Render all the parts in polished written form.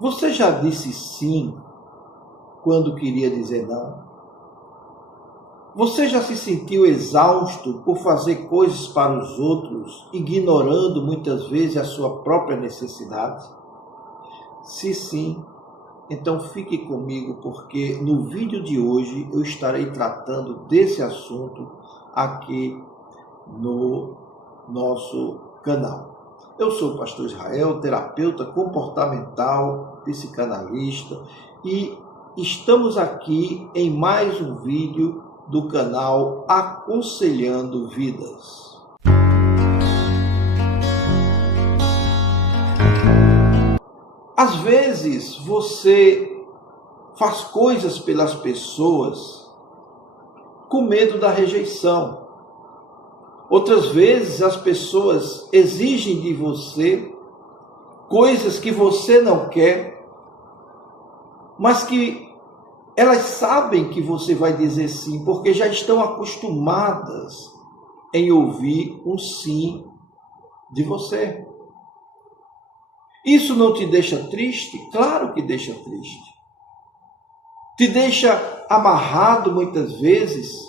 Você já disse sim quando queria dizer não? Você já se sentiu exausto por fazer coisas para os outros, ignorando muitas vezes a sua própria necessidade? Se sim, então fique comigo, porque no vídeo de hoje eu estarei tratando desse assunto aqui no nosso canal. Eu sou o pastor Israel, terapeuta comportamental, psicanalista, e estamos aqui em mais um vídeo do canal Aconselhando Vidas. Às vezes você faz coisas pelas pessoas com medo da rejeição. Outras vezes as pessoas exigem de você coisas que você não quer, mas que elas sabem que você vai dizer sim, porque já estão acostumadas em ouvir um sim de você. Isso não te deixa triste? Claro que deixa triste. Te deixa amarrado muitas vezes,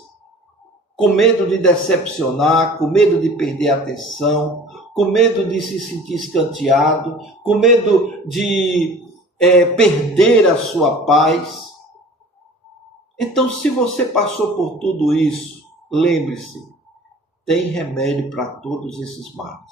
com medo de decepcionar, com medo de perder a atenção, com medo de se sentir escanteado, com medo de perder a sua paz. Então, se você passou por tudo isso, lembre-se, tem remédio para todos esses males.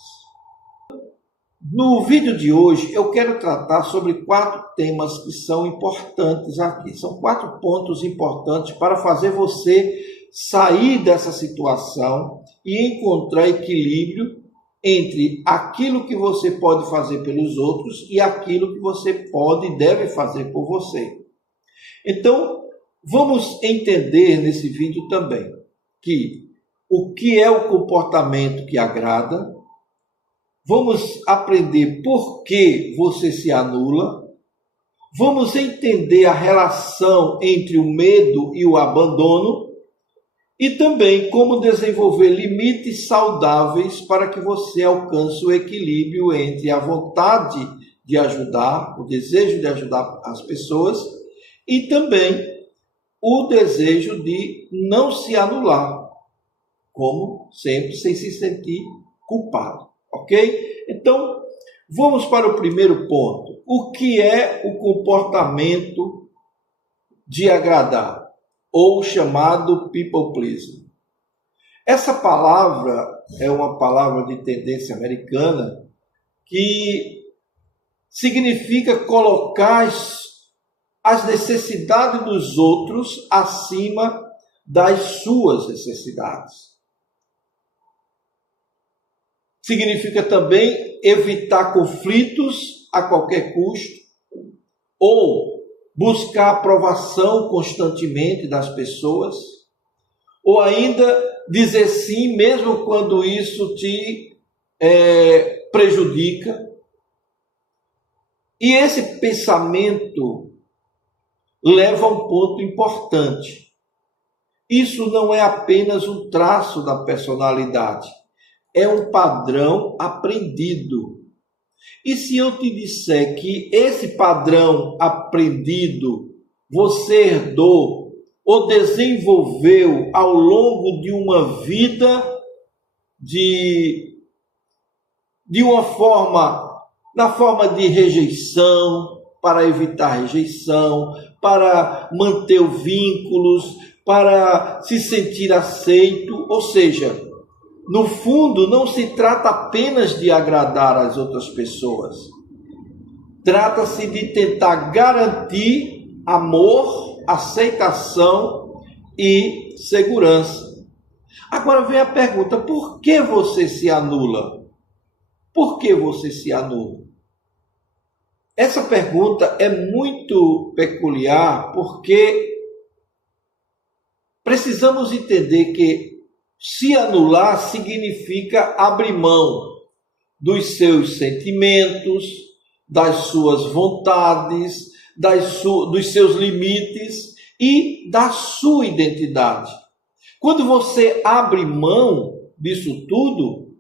No vídeo de hoje, eu quero tratar sobre 4 temas que são importantes aqui. São 4 pontos importantes para fazer você sair dessa situação e encontrar equilíbrio entre aquilo que você pode fazer pelos outros e aquilo que você pode e deve fazer por você. Então, vamos entender nesse vídeo também o que é o comportamento que agrada. Vamos aprender por que você se anula. Vamos entender a relação entre o medo e o abandono. E também como desenvolver limites saudáveis para que você alcance o equilíbrio entre a vontade de ajudar, o desejo de ajudar as pessoas e também o desejo de não se anular, como sempre, sem se sentir culpado, ok? Então, vamos para o primeiro ponto. O que é o comportamento de agradar, ou chamado people pleasing? Essa palavra é uma palavra de tendência americana que significa colocar as necessidades dos outros acima das suas necessidades. Significa também evitar conflitos a qualquer custo, ou buscar aprovação constantemente das pessoas, ou ainda dizer sim mesmo quando isso te prejudica. E esse pensamento leva a um ponto importante. Isso não é apenas um traço da personalidade, é um padrão aprendido. E se eu te disser que esse padrão aprendido você herdou ou desenvolveu ao longo de uma vida de uma forma, na forma de rejeição, para evitar rejeição, para manter vínculos, para se sentir aceito, ou seja, no fundo, não se trata apenas de agradar as outras pessoas. Trata-se de tentar garantir amor, aceitação e segurança. Agora vem a pergunta: por que você se anula? Por que você se anula? Essa pergunta é muito peculiar porque precisamos entender que se anular significa abrir mão dos seus sentimentos, das suas vontades, dos seus limites e da sua identidade. Quando você abre mão disso tudo,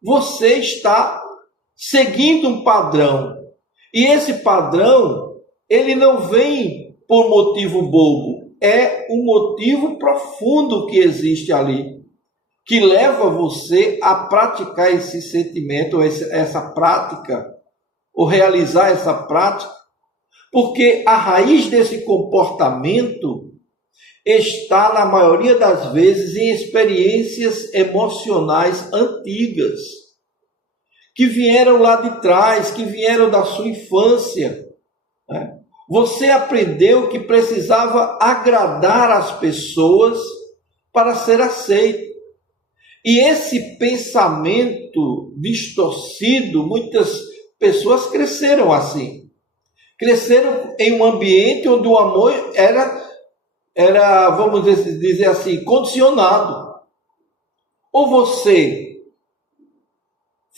você está seguindo um padrão E esse padrão, ele não vem por motivo bobo, é um motivo profundo que existe ali, que leva você a praticar esse sentimento, essa prática, ou realizar essa prática, porque a raiz desse comportamento está, na maioria das vezes, em experiências emocionais antigas, que vieram lá de trás, que vieram da sua infância, né? Você aprendeu que precisava agradar as pessoas para ser aceito. E esse pensamento distorcido, muitas pessoas cresceram assim. Cresceram em um ambiente onde o amor era, vamos dizer assim, condicionado. Ou você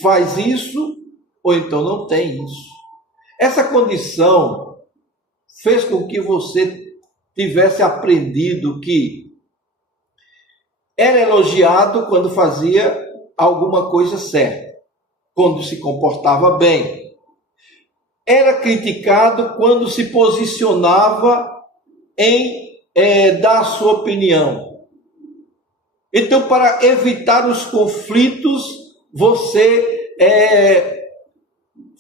faz isso, ou então não tem isso. Essa condição fez com que você tivesse aprendido que era elogiado quando fazia alguma coisa certa, quando se comportava bem. Era criticado quando se posicionava em dar a sua opinião. Então, para evitar os conflitos, você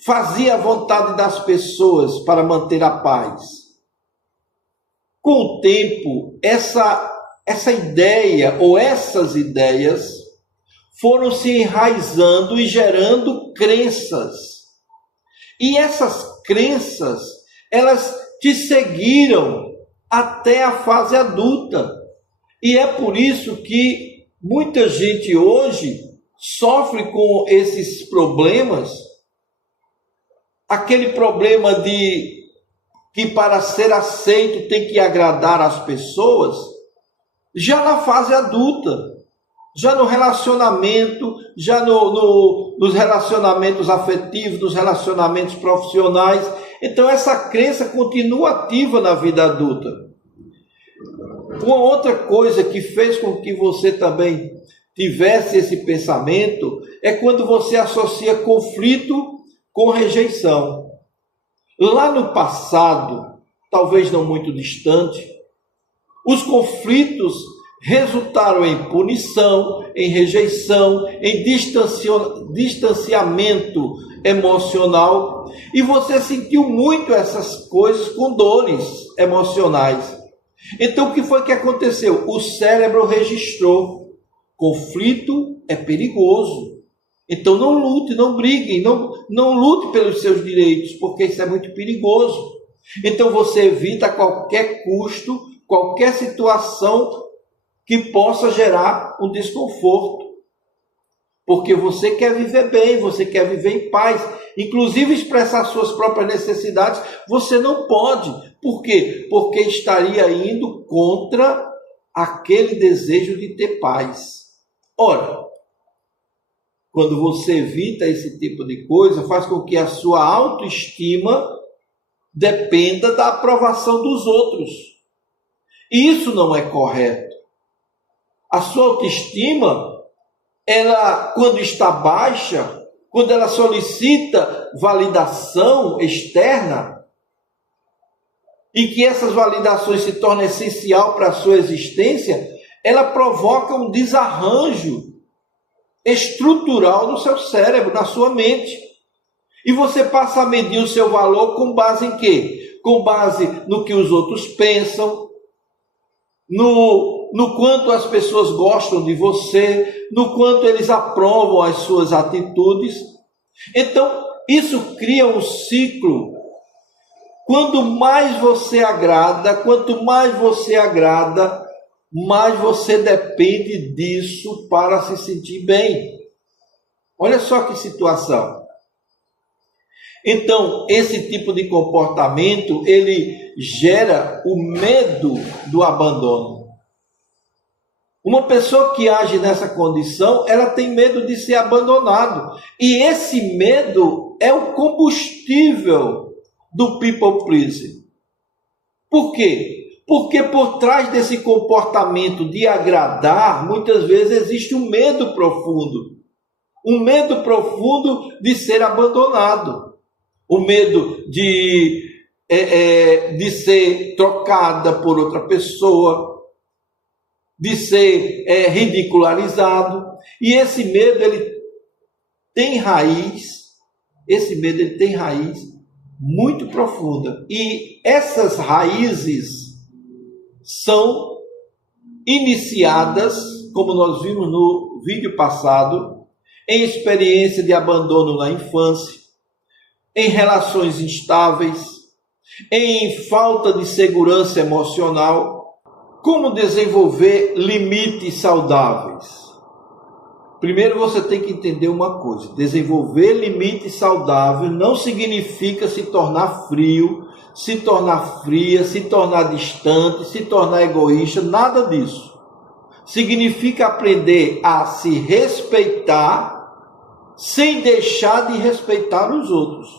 fazia a vontade das pessoas para manter a paz. Com o tempo, essa ideia ou essas ideias foram se enraizando e gerando crenças. E essas crenças, elas te seguiram até a fase adulta. E é por isso que muita gente hoje sofre com esses problemas. Aquele problema de que para ser aceito tem que agradar as pessoas, já na fase adulta, já no relacionamento, já nos relacionamentos afetivos, nos relacionamentos profissionais. Então essa crença continua ativa na vida adulta. Uma outra coisa que fez com que você também tivesse esse pensamento é quando você associa conflito com rejeição. Lá no passado, talvez não muito distante, os conflitos resultaram em punição, em rejeição, em distanciamento emocional, e você sentiu muito essas coisas com dores emocionais. Então, o que foi que aconteceu? O cérebro registrou: conflito é perigoso. Então não lute, não brigue, não lute pelos seus direitos, porque isso é muito perigoso. Então você evita a qualquer custo, qualquer situação que possa gerar um desconforto. Porque você quer viver bem, você quer viver em paz. Inclusive expressar suas próprias necessidades, você não pode. Por quê? Porque estaria indo contra aquele desejo de ter paz. Ora, quando você evita esse tipo de coisa, faz com que a sua autoestima dependa da aprovação dos outros. E isso não é correto. A sua autoestima, ela, quando está baixa, quando ela solicita validação externa, e que essas validações se tornam essencial para a sua existência, ela provoca um desarranjo estrutural no seu cérebro, na sua mente. E você passa a medir o seu valor com base em quê? Com base no que os outros pensam, no quanto as pessoas gostam de você, no quanto eles aprovam as suas atitudes. Então, isso cria um ciclo. Quanto mais você agrada, mais você depende disso para se sentir bem. Olha só que situação. Então, esse tipo de comportamento, ele gera o medo do abandono. Uma pessoa que age nessa condição, ela tem medo de ser abandonado. E esse medo é o combustível do people pleasing. Por quê? Porque por trás desse comportamento de agradar, muitas vezes existe um medo profundo. Um medo profundo de ser abandonado. o medo de ser trocada por outra pessoa, de ser ridicularizado. E esse medo, ele tem raiz, muito profunda. E essas raízes são iniciadas, como nós vimos no vídeo passado, em experiência de abandono na infância, em relações instáveis, em falta de segurança emocional. Como desenvolver limites saudáveis? Primeiro você tem que entender uma coisa: desenvolver limites saudáveis não significa se tornar frio, se tornar fria, se tornar distante, se tornar egoísta, nada disso. Significa aprender a se respeitar sem deixar de respeitar os outros.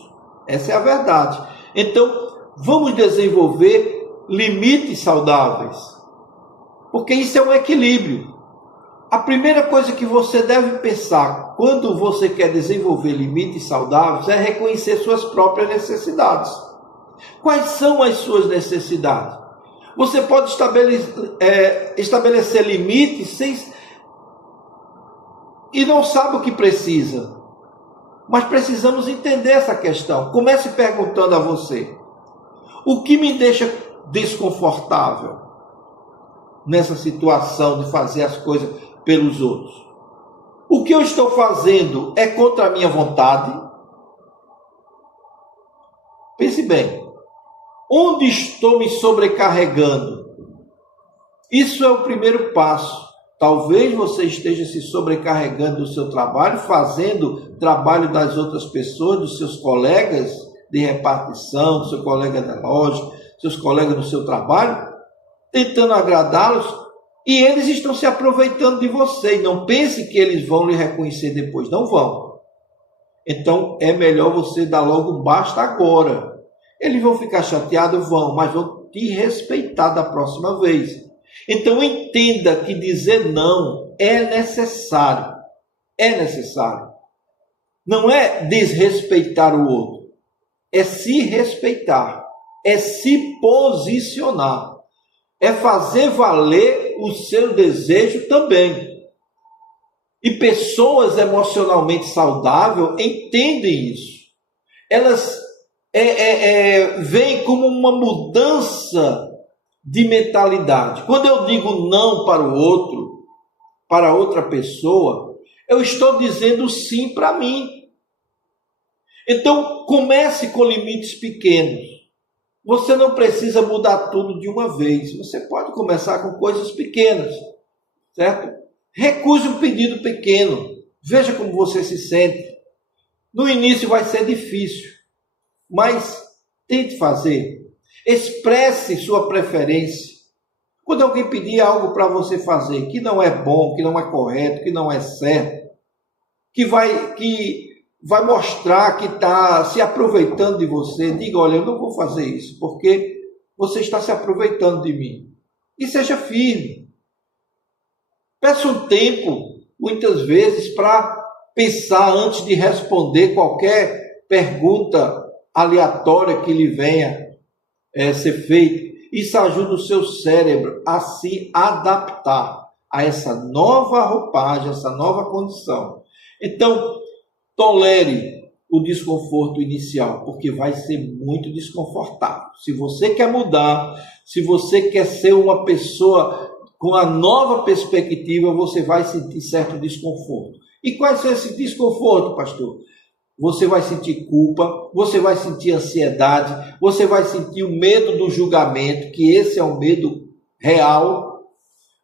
Essa é a verdade. Então, vamos desenvolver limites saudáveis, porque isso é um equilíbrio. A primeira coisa que você deve pensar quando você quer desenvolver limites saudáveis é reconhecer suas próprias necessidades. Quais são as suas necessidades? Você pode estabelecer limites e não sabe o que precisa. Mas precisamos entender essa questão. Comece perguntando a você: o que me deixa desconfortável nessa situação de fazer as coisas pelos outros? O que eu estou fazendo é contra a minha vontade? Pense bem. Onde estou me sobrecarregando? Isso é o primeiro passo. Talvez você esteja se sobrecarregando do seu trabalho, fazendo trabalho das outras pessoas, dos seus colegas de repartição, do seu colega da loja, seus colegas do seu trabalho, tentando agradá-los, e eles estão se aproveitando de você. E não pense que eles vão lhe reconhecer depois. Não vão. Então é melhor você dar logo um basta agora. Eles vão ficar chateados? Vão, mas vão te respeitar da próxima vez. Então entenda que dizer não é necessário. É necessário. Não é desrespeitar o outro. É se respeitar. É se posicionar. É fazer valer o seu desejo também. E pessoas emocionalmente saudáveis entendem isso. Elas veem como uma mudança de mentalidade. Quando eu digo não para o outro, para outra pessoa, eu estou dizendo sim para mim. Então, comece com limites pequenos. Você não precisa mudar tudo de uma vez. Você pode começar com coisas pequenas, certo? Recuse um pedido pequeno. Veja como você se sente. No início vai ser difícil, mas tente fazer. Expresse sua preferência. Quando alguém pedir algo para você fazer que não é bom, que não é correto, que não é certo, que vai mostrar que está se aproveitando de você, diga: olha, eu não vou fazer isso, porque você está se aproveitando de mim. E seja firme. Peça um tempo, muitas vezes, para pensar antes de responder qualquer pergunta aleatória que lhe venha ser feita. Isso ajuda o seu cérebro a se adaptar a essa nova roupagem, essa nova condição. Então, tolere o desconforto inicial, porque vai ser muito desconfortável. Se você quer mudar, se você quer ser uma pessoa com a nova perspectiva, você vai sentir certo desconforto. E qual é esse desconforto, pastor? Você vai sentir culpa, você vai sentir ansiedade, você vai sentir o medo do julgamento, que esse é o medo real,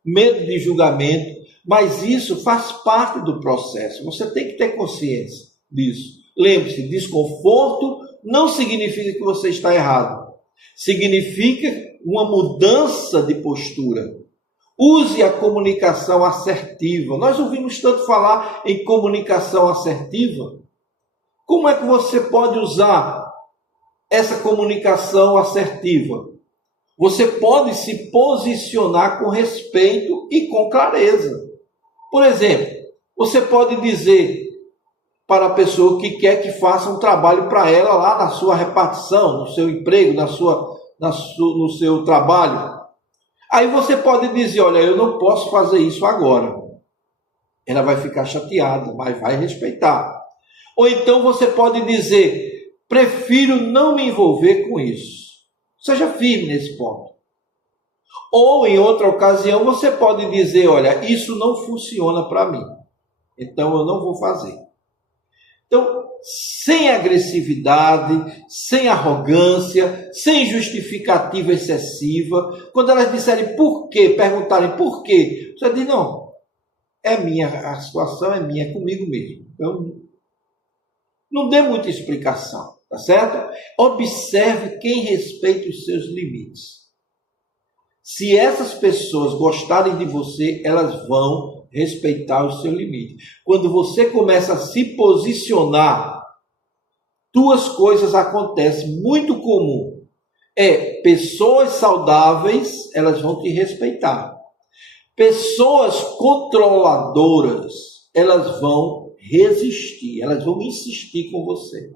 medo de julgamento, mas isso faz parte do processo. Você tem que ter consciência disso. Lembre-se, desconforto não significa que você está errado. Significa uma mudança de postura. Use a comunicação assertiva. Nós ouvimos tanto falar em comunicação assertiva. Como é que você pode usar essa comunicação assertiva? Você pode se posicionar com respeito e com clareza. Por exemplo, você pode dizer: para a pessoa que quer que faça um trabalho para ela lá na sua repartição, no seu emprego, no seu trabalho. Aí você pode dizer, olha, eu não posso fazer isso agora. Ela vai ficar chateada, mas vai respeitar. Ou então você pode dizer, prefiro não me envolver com isso. Seja firme nesse ponto. Ou em outra ocasião você pode dizer, olha, isso não funciona para mim. Então eu não vou fazer. Então, sem agressividade, sem arrogância, sem justificativa excessiva, quando elas disserem por quê, perguntarem por quê, você diz, não, é minha, a situação é minha, é comigo mesmo. Então, não dê muita explicação, tá certo? Observe quem respeita os seus limites. Se essas pessoas gostarem de você, elas vão respeitar o seu limite. Quando você começa a se posicionar, duas coisas acontecem, muito comum. Pessoas saudáveis, elas vão te respeitar. Pessoas controladoras, elas vão resistir, elas vão insistir com você.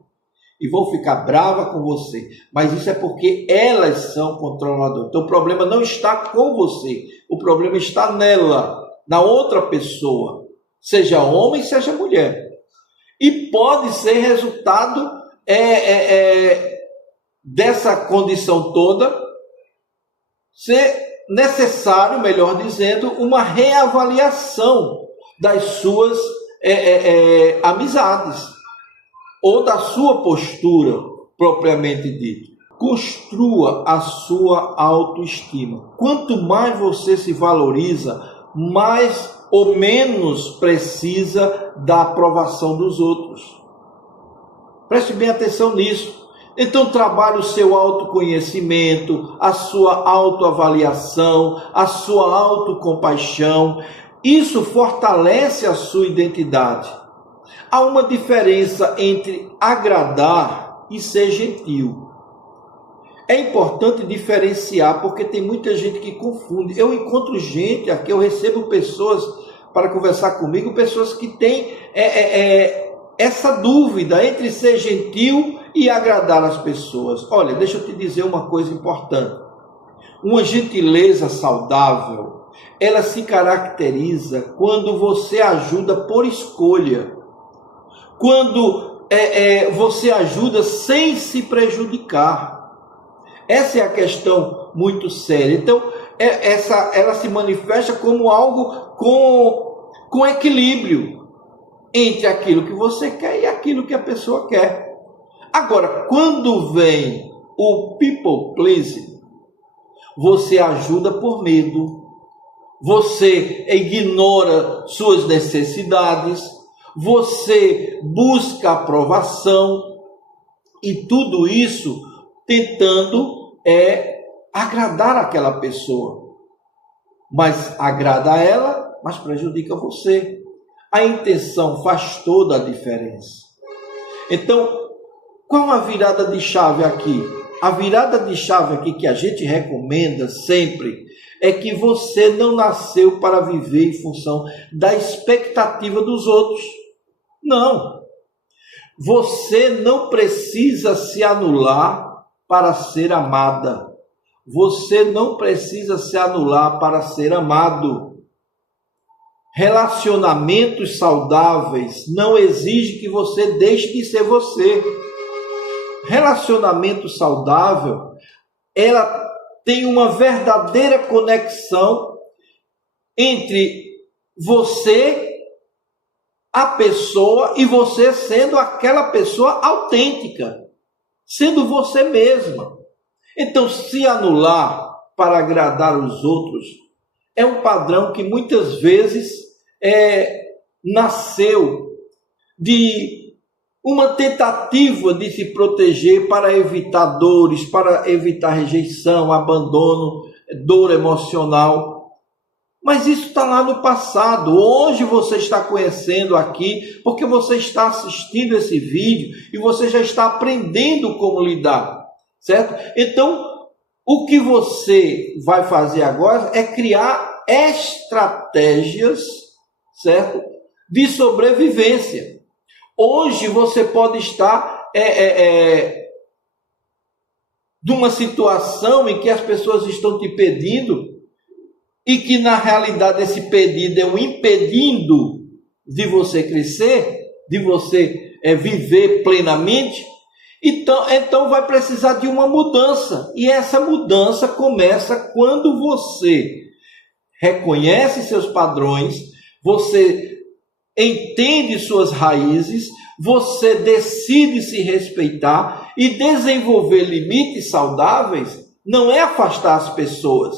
E vão ficar bravas com você. Mas isso é porque elas são controladoras. Então o problema não está com você. O problema está nela, na outra pessoa. Seja homem, seja mulher. E pode ser resultado dessa condição toda ser necessário, melhor dizendo, uma reavaliação das suas amizades. Ou da sua postura, propriamente dito. Construa a sua autoestima. Quanto mais você se valoriza, mais ou menos precisa da aprovação dos outros. Preste bem atenção nisso. Então trabalhe o seu autoconhecimento, a sua autoavaliação, a sua autocompaixão. Isso fortalece a sua identidade. Há uma diferença entre agradar e ser gentil. É importante diferenciar, porque tem muita gente que confunde. Eu encontro gente aqui, eu recebo pessoas para conversar comigo, pessoas que têm essa dúvida entre ser gentil e agradar as pessoas. Olha, deixa eu te dizer uma coisa importante. Uma gentileza saudável, ela se caracteriza quando você ajuda por escolha. Quando você ajuda sem se prejudicar. Essa é a questão muito séria. Então, ela se manifesta como algo com equilíbrio entre aquilo que você quer e aquilo que a pessoa quer. Agora, quando vem o people pleasing, você ajuda por medo, você ignora suas necessidades, você busca aprovação e tudo isso tentando agradar aquela pessoa. Mas agrada ela, mas prejudica você. A intenção faz toda a diferença. Então, qual a virada de chave aqui? A virada de chave aqui que a gente recomenda sempre é que você não nasceu para viver em função da expectativa dos outros. Não. Você não precisa se anular para ser amada. Você não precisa se anular para ser amado. Relacionamentos saudáveis não exigem que você deixe de ser você. Relacionamento saudável, ela tem uma verdadeira conexão entre você, a pessoa, e você sendo aquela pessoa autêntica, sendo você mesma. Então, se anular para agradar os outros é um padrão que muitas vezes nasceu de uma tentativa de se proteger para evitar dores, para evitar rejeição, abandono, dor emocional. Mas isso está lá no passado. Hoje você está conhecendo aqui, porque você está assistindo esse vídeo e você já está aprendendo como lidar, certo? Então, o que você vai fazer agora é criar estratégias, certo? De sobrevivência. Hoje você pode estar numa situação em que as pessoas estão te pedindo e que na realidade esse pedido é o impedindo de você crescer, de você viver plenamente. Então vai precisar de uma mudança. E essa mudança começa quando você reconhece seus padrões, você entende suas raízes, você decide se respeitar e desenvolver limites saudáveis. Não é afastar as pessoas.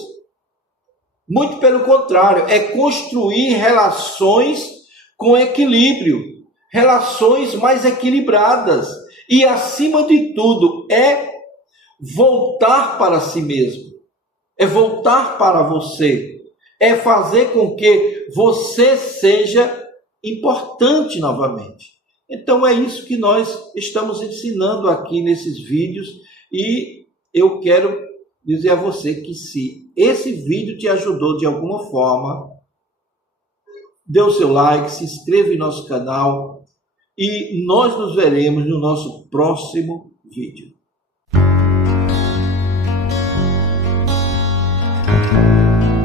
Muito pelo contrário, é construir relações com equilíbrio, relações mais equilibradas. E, acima de tudo, é voltar para si mesmo, é voltar para você, é fazer com que você seja importante novamente. Então, é isso que nós estamos ensinando aqui nesses vídeos, e eu quero dizer a você que se esse vídeo te ajudou de alguma forma, dê o seu like, se inscreva em nosso canal, e nós nos veremos no nosso próximo vídeo.